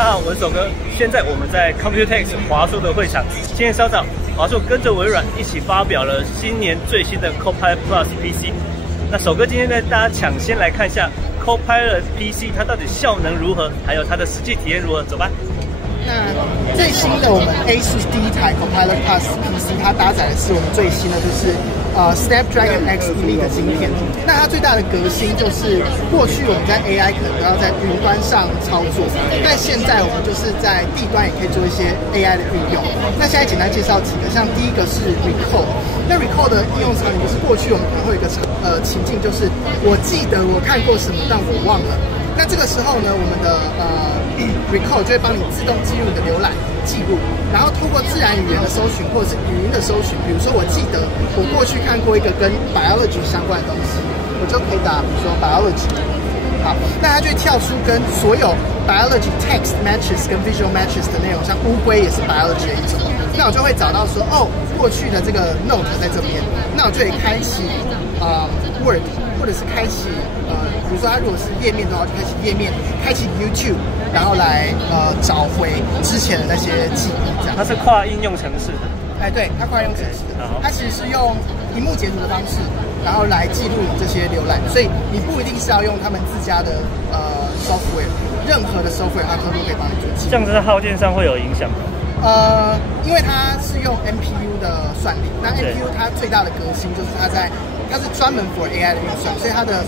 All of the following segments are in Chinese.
大家好，我是首哥。现在我们在 Computex 华硕的会场。今天稍早，华硕跟着微软一起发表了新年最新的 Copilot Plus PC。那首哥今天带大家抢先来看一下 Copilot PC 它到底效能如何，还有它的实际体验如何。走吧。那最新的我们 ASUS 第一台 Copilot Plus PC， 它搭载的是我们最新的就是Snapdragon X Elite 的芯片。那它最大的革新就是过去我们在 AI 可能都要在云端上操作，但现在我们就是在地端也可以做一些 AI 的运用。那现在简单介绍几个，像第一个是 Recall。那 Recall 的应用场景就是过去我们可能会有一个情境，就是我记得我看过什么，但我忘了。那这个时候呢，我们的Recall 就会帮你自动记录你的浏览记录，然后透过自然语言的搜寻或者是语音的搜寻，比如说我记得我过去看过一个跟 biology 相关的东西，我就可以打，比如说 biology。好，那它就会跳出跟所有 biology text matches 跟 visual matches 的内容，像乌龟也是 biology 的一种。那我就会找到说，哦，过去的这个 note 在这边，那我就可以开启Word， 或者是开启比如说它如果是页面的话，就开启页面，开启 YouTube， 然后来找回之前的那些记忆，这样。它是跨应用程式的。哎，对，它跨应用程式的，它其实是用萤幕截图的方式，然后来记录你这些浏览，所以你不一定是要用他们自家的software， 任何的 software 它都可以帮你做记录。这样子在耗电上会有影响吗？因为它是用 NPU 的算力，那 NPU 它最大的革新就是它是专门 for AI 的运算，所以它的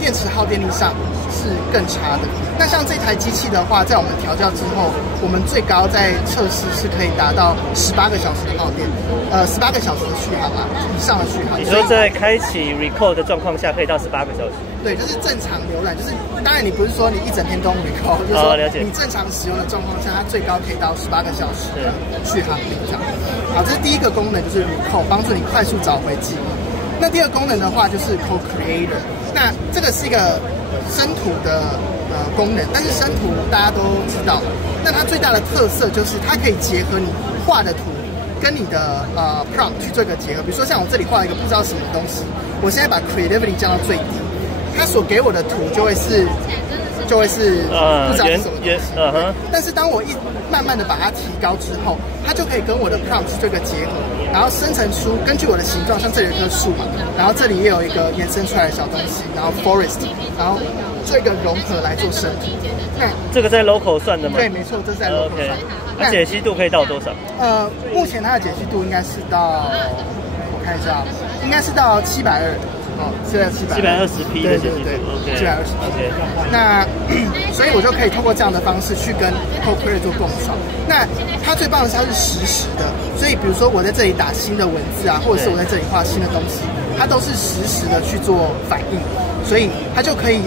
电池耗电力上是更差的。那像这台机器的话，在我们调教之后，我们最高在测试是可以达到18个小时的耗电，18个小时的续航啊，以上的续航。你说在开启 Recall 的状况下，可以到18个小时？对，就是正常浏览，就是当然你不是说你一整天都 Recall， 就是说你正常使用的状况下，它最高可以到18个小时的续航力这样。好，这是第一个功能，就是 Recall， 帮助你快速找回记忆。那第二个功能的话就是 Co-Creator， 那这个是一个生图的功能，但是生图大家都知道，那它最大的特色就是它可以结合你画的图跟你的prompt 去做一个结合。比如说像我这里画了一个不知道什么东西，我现在把 creativity 降到最低，它所给我的图就会是不知道是什么东西。但是当我慢慢的把它提高之后，它就可以跟我的 prompt 做一个结合，然后生成出根据我的形状，像这里有一棵树嘛，然后这里也有一个延伸出来的小东西，然后 forest， 然后做一个融合来做生图。那这个在 local 算的吗？对，没错，这是在 local 算。那解析度可以到多少？目前它的解析度应该是到，我看一下，应该是到720。现在720P 的解析度， 720P。那所以我就可以透过这样的方式去跟 Co-Creator 做共创。那它最棒的是它是实时的，所以比如说我在这里打新的文字啊，或者是我在这里画新的东西，它都是实时的去做反应，所以它就可以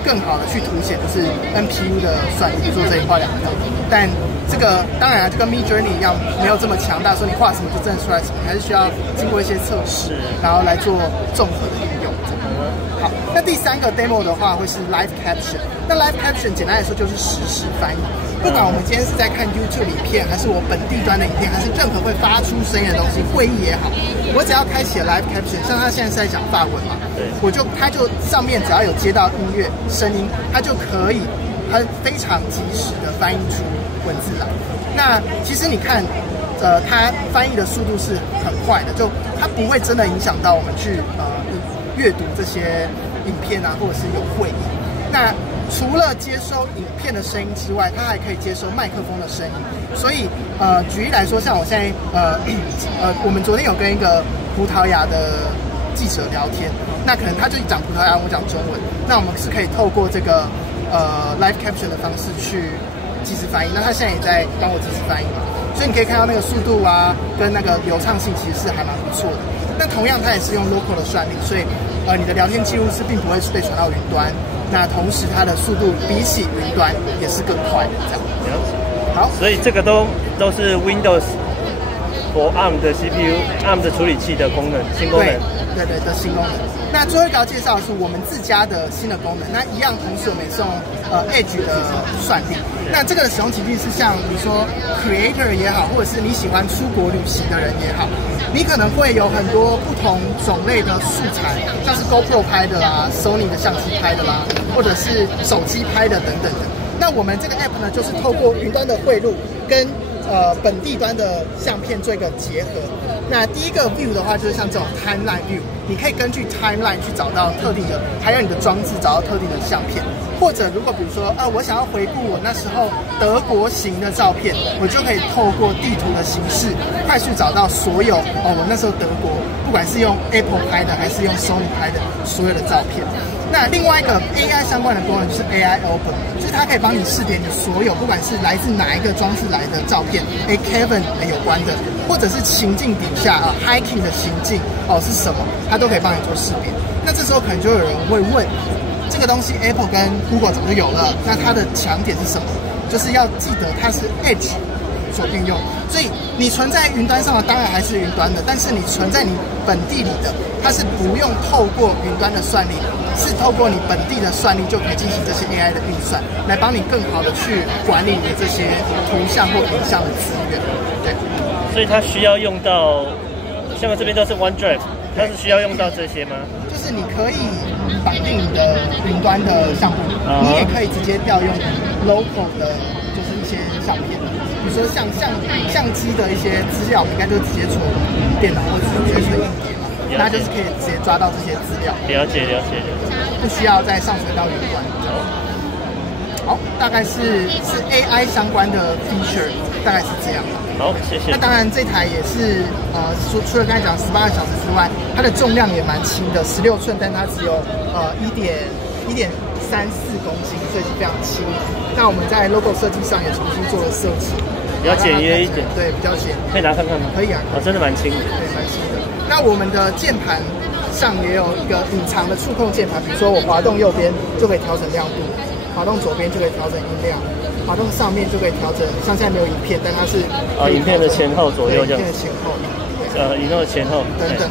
更好的去凸显就是 NPU 的算力做这一块两个。但这个当然就跟 Midjourney 一样，没有这么强大，说你画什么就真的出来什么，还是需要经过一些测试，然后来做综合的应用。好，那第三个 demo 的话会是 Live Caption。那 Live Caption 简单来说就是实时翻译。不管我们今天是在看 YouTube 影片，还是我本地端的影片，还是任何会发出声音的东西，会议也好，我只要开启了 Live Caption， 像他现在是在讲法文嘛，它就上面只要有接到音乐声音，它就可以非常及时的翻译出文字来。那其实你看，它翻译的速度是很快的，就它不会真的影响到我们去阅读这些影片啊，或者是有会议。那除了接收影片的声音之外，它还可以接收麦克风的声音。所以举例来说，像我现在我们昨天有跟一个葡萄牙的记者聊天，那可能他就讲葡萄牙，我讲中文，那我们是可以透过这个Live Caption 的方式去即时翻译。那他现在也在帮我即时翻译嘛，所以你可以看到那个速度啊，跟那个流畅性其实是还蛮不错的。那同样，它也是用 local 的算力，所以你的聊天记录是并不会被传到云端。那同时，它的速度比起云端也是更快的，这样。好，所以这个都是 Windows for ARM 的 CPU、ARM 的处理器的功能，新功能。对的新功能。那最后一个要介绍的是我们自家的新的功能。那一样，同时我们也是用Edge 的算力。那这个的使用情境是像比如说 Creator 也好，或者是你喜欢出国旅行的人也好，你可能会有很多不同种类的素材，像是 GoPro 拍的啦、Sony 的相机拍的啦，或者是手机拍的等等的。那我们这个 app 呢，就是透过云端的汇入跟本地端的相片做一个结合。那第一个 view 的话，就是像这种 timeline view， 你可以根据 timeline 去找到特定的，还有你的装置找到特定的相片。或者如果比如说我想要回顾我那时候德国行的照片，我就可以透过地图的形式快速找到所有我那时候德国不管是用 Apple 拍的还是用 Sony 拍的所有的照片。那另外一个 AI 相关的功能就是 AI Album， 就是它可以帮你识别你所有不管是来自哪一个装置来的照片，Kevin 有关的，或者是情境底下hiking 的情境是什么，它都可以帮你做识别。那这时候可能就有人会问，这个东西 Apple 跟 Google 早就有了，那它的强点是什么？就是要记得它是 Edge 所运用，所以你存在云端上的当然还是云端的，但是你存在你本地里的，它是不用透过云端的算力，是透过你本地的算力就可以进行这些 AI 的运算，来帮你更好的去管理你的这些图像或影像的资源。对，所以它需要用到，像这边都是 OneDrive， 它是需要用到这些吗？就是你可以绑定你的云端的项目，你也可以直接调用 local 的，就是一些相片。比如说像相机的一些资料，应该就直接存电脑或者直接存硬碟嘛，那就是可以直接抓到这些资料。了解，不需要再上传到云端。好，大概是 AI 相关的 feature， 大概是这样。好，谢谢。那当然这台也是除了刚才讲18个小时之外，它的重量也蛮轻的，16寸，但它只有1.34公斤，所以是非常轻。那我们在 logo 设计上也重新做了设计，比较简约一点。对，比较简约。可以拿看看吗？可以啊。真的蛮轻的。对，蛮轻的。那我们的键盘上也有一个隐藏的触控键盘，比如说我滑动右边就可以调整亮度，滑动左边就可以调整音量，滑动上面就可以调整。像现在没有影片，但它是影片的前后左右这样。影片的前后，影片的前后等等。